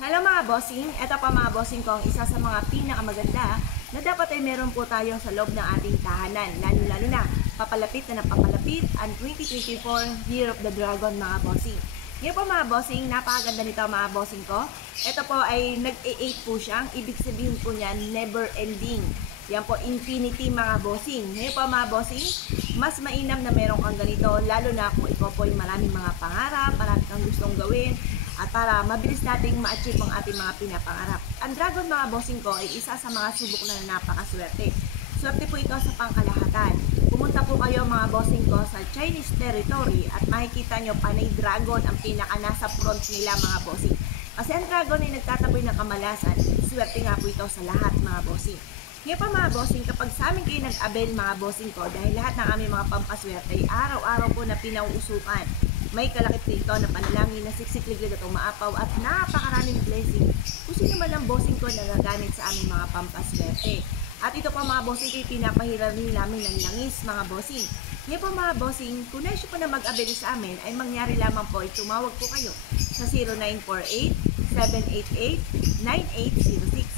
Hello mga bossing, ito pa mga bossing ko ang isa sa mga pinakamaganda na dapat ay meron po tayo sa loob ng ating tahanan. Lalo-lalo na, papalapit na napapalapit ang 2024 Year of the Dragon mga bossing. Ngayon po mga bossing, napakaganda nito mga bossing ko. Ito po ay nag-8 po siya, ibig sabihin po niyan never ending. Yan po, infinity mga bossing. Ngayon po mga bossing, mas mainam na meron kang ganito, lalo na kung ikaw po ay maraming mga pangarap, marami kang gustong gawin, at para mabilis nating ma-achieve ang ating mga pinapangarap. Ang dragon mga bossing ko ay isa sa mga subok na napakaswerte. Swerte po ito sa pangkalahatan. Pumunta po kayo mga bossing ko sa Chinese territory at makikita nyo panay dragon ang pinaka nasa front nila mga bossing. Kasi ang dragon ay nagtataboy ng kamalasan. Swerte nga po ito sa lahat mga bossing. Ngayon pa mga bossing, kapag sa amin kayo nag-avail mga bossing ko, dahil lahat ng aming mga pampaswerte ay araw-araw po na pinauusukan. May kalakip dito na panalangin na siksik-liglig at umaapaw at napakaraming blessing. Kung sino man ang bossing ko na gagamit sa aming mga pampaswerte. At ito pa mga bossing kayo pinapahiram rin namin ng langis mga bossing. Ngayon po mga bossing, kung nais po na mag-avail sa amin ay mangyari lamang po ay tumawag po kayo sa 0948-788-9806.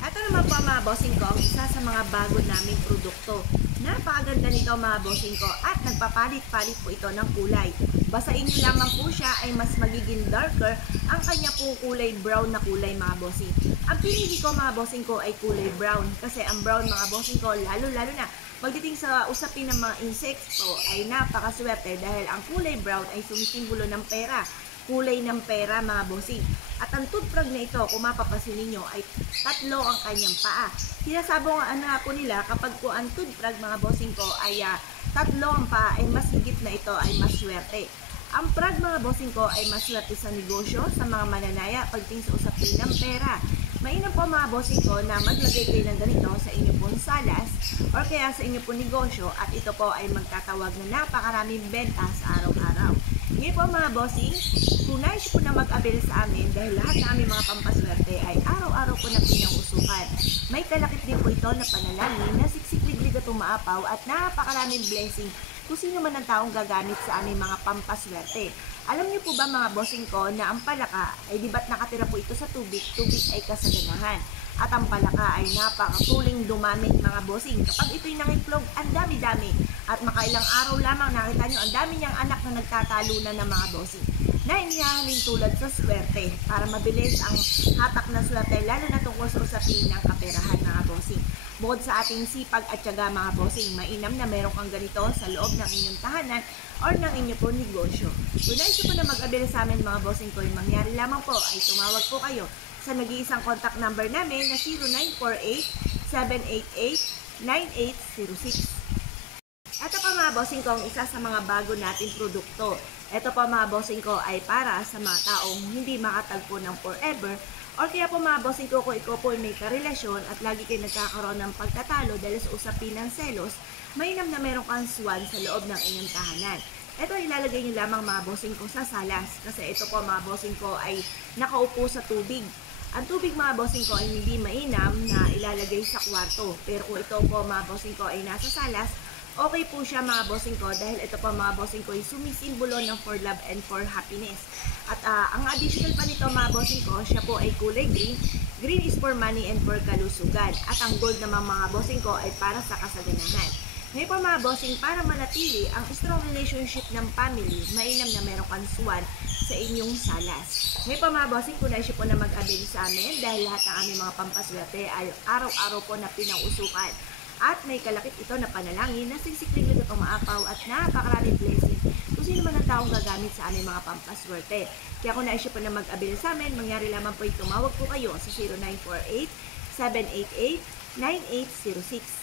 Ito naman po mga bossing ko, isa sa mga bago naming produkto. Napakaganda nito mga bossing ko at nagpapalit-palit po ito ng kulay. Basain nyo lamang po siya ay mas magiging darker ang kanya pong kulay brown na kulay mga bossing. Ang pinili ko mga bossing ko ay kulay brown kasi ang brown mga bossing ko lalo-lalo na pagdating sa usapin ng mga insects po ay napakaswerte dahil ang kulay brown ay sumisimbolo ng pera. Kulay ng pera mga bossing. At ang toothbrush na ito, kung mapapasin ninyo, ay tatlo ang kanyang paa. Sinasabong nga po nila kapag po ang toothbrush mga bossing ko ay tatlo ang paa ay mas higit na ito ay maswerte. Ang prag mga bossing ko ay maswerte sa negosyo, sa mga mananaya, pagdating sa usapin ng pera. Mainam po mga bossing ko na maglagay kayo ng ganito sa inyo pong salas or kaya sa inyo pong negosyo at ito po ay magtatawag na napakaraming benta sa araw-araw. Ngayon po mga bossing, kung nais po na mag-avail sa amin dahil lahat ng aming mga pampaswerte ay araw-araw po na pinangusukan. May kalakip din po ito na panalangin na siksik-liglig at umaapaw at napakaraming blessing kung sino man ang taong gagamit sa aming mga pampaswerte. Alam niyo po ba mga bossing ko na ang palaka ay di ba't nakatira po ito sa tubig, tubig ay kasaganahan. At ang palaka ay napakatuling dumamit mga bossing. Kapag ito'y nangitlog, ang dami-dami. At makailang araw lamang nakita nyo, ang dami niyang anak na nagtatalunan ng mga bossing. Na inihahalin tulad sa swerte para mabilis ang hatak na swerte lalo na tungkol sa usapin ng kaperahan mga bossing. Bukod sa ating sipag at tiyaga mga bossing, mainam na meron kang ganito sa loob ng inyong tahanan or ng inyo po negosyo. Kung nais po na mag-avail sa amin mga bossing ko, yung mangyari lamang po ay tumawag po kayo sa nag-iisang contact number namin na 0948-788-9806. Ito pa mga bossing ko ang isa sa mga bago nating produkto. Ito pa mga bossing ko ay para sa mga taong hindi makatagpo ng forever or kaya po mga bossing ko kung ikaw po ay may karelasyon at lagi kayo nagkakaroon ng pagtatalo dahil sa usapin ng selos, mainam na meron kang swan sa loob ng inyong tahanan. Ito ilalagay nyo lamang mga bossing ko sa salas kasi ito po mga bossing ko ay nakaupo sa tubig. Ang tubig mga bossing ko ay hindi mainam na ilalagay sa kwarto. Pero kung ito po mga bossing ko ay nasa salas, okay po siya mga bossing ko dahil ito po mga bossing ko ay sumisimbolo ng for love and for happiness. At ang additional pa nito mga bossing ko, siya po ay kulay green. Green is for money and for kalusugan. At ang gold naman mga bossing ko ay para sa kasaganahan. Ngayon po mga bossing, para manatili ang strong relationship ng family, mainam na meron kang swan sa inyong salas. Ngayon po mga bossing, kung nais po na mag-avail sa amin dahil lahat ng aming mga pampaswerte ay araw-araw po na pinausukan. At may kalakip ito na panalangin na siksik-liglig at umaapaw at napakaraming blessing kung sino man ang taong gagamit sa aming mga pampaswerte. Kaya kung nais po na mag-avail sa amin, mangyari lamang po tumawag po kayo sa 0948-788-9806.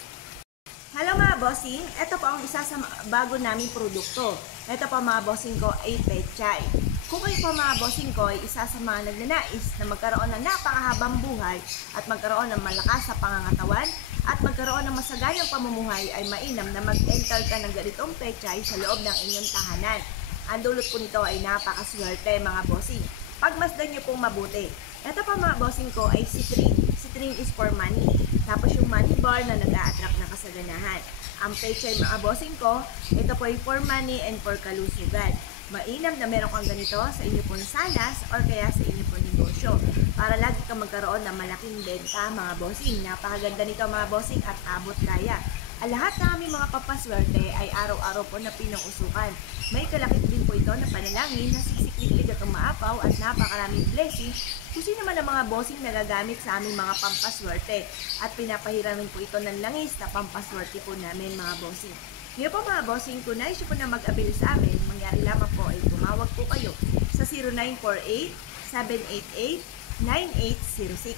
Hello mga bossing, ito po ang isa sa bago naming produkto. Ito po mga bossing ko ay pechay. Kung kayo po mga bossing ko ay isa sa mga nagnanais na magkaroon ng napakahabang buhay at magkaroon ng malakas sa pangangatawan at magkaroon ng masaganang pamumuhay ay mainam na mag-enter ka ng ganitong pechay sa loob ng inyong tahanan. Ang dulot po nito ay napakaswerte mga bossing. Pagmasdan niyo pong mabuti. Ito pa mga bossing ko ay citrine. Citrine is for money. Tapos yung money bar na nag-a-attract ng kasaganahan. Ang pechay mga bossing ko, ito po ay for money and for kalusugan. Mainam na meron kang ganito sa inyo pong salas or kaya sa inyo pong negosyo para lagi kang magkaroon ng malaking benta mga bossing. Napakaganda nito mga bossing at abot kaya. Ang lahat ng aming mga papaswerte ay araw-araw po na pinuusukan. May kalakip din po ito na panalangin na sisikliklik at umaapaw at napakaraming blessing kung sino man ang mga bossing na gagamit sa aming mga pampaswerte. At pinapahiramin po ito ng langis na pampaswerte po namin mga bossing. Ngayon po mga bossing, kung nais po na mag-avail sa amin, mangyari lamang po ay tumawag po kayo sa 0948-788-9806.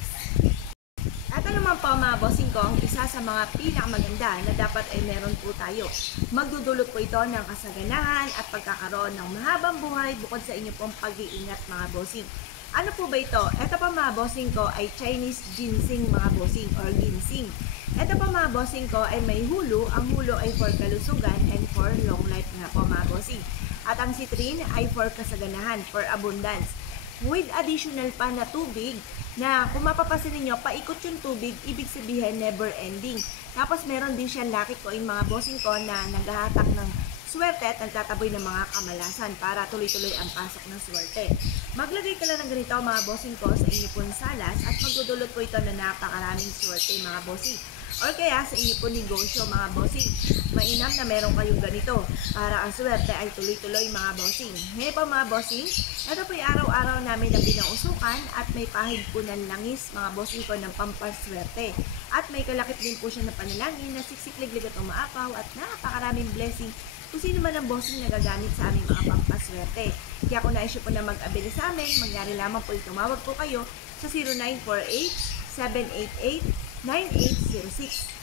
At ano naman po mga bossing ko, ang isa sa mga pinakamaganda na dapat ay meron po tayo. Magdudulot po ito ng kasaganahan at pagkakaroon ng mahabang buhay bukod sa inyo pong pag-iingat mga bossing. Ano po ba ito? Ito po mga bossing ko ay Chinese ginseng mga bossing or ginseng. Ito po mga bossing ko ay may hulo. Ang hulo ay for kalusugan and for long life nga po mga bossing. At ang citrin ay for kasaganahan, for abundance. With additional pa na tubig na kung mapapasin ninyo, paikot yung tubig, ibig sabihin never ending. Tapos meron din siyang lucky coin mga bossing ko na naghahatak ng swerte at nagtataboy ng mga kamalasan para tuloy-tuloy ang pasok ng swerte. Maglagay ka lang ng ganito mga bossing ko sa inyo pong salas at magdudulot po ito na napakaraming swerte mga bossing. Or kaya sa inyo po negosyo mga bossing, mainam na meron kayong ganito para ang swerte ay tuloy-tuloy mga bossing. Ngayon po mga bossing, ito po yung araw-araw namin na pinausukan at may pahid po ng langis mga bossing ko ng pampaswerte. At may kalakip din po siya na panalangin na siksikliglig at umaapaw at napakaraming blessing kung sino man ang bossing na gagamit sa aming mga pampaswerte. Kaya kung na-issue po na mag-abili sa amin, mangyari lamang po tumawag po kayo sa 0948-788-9806.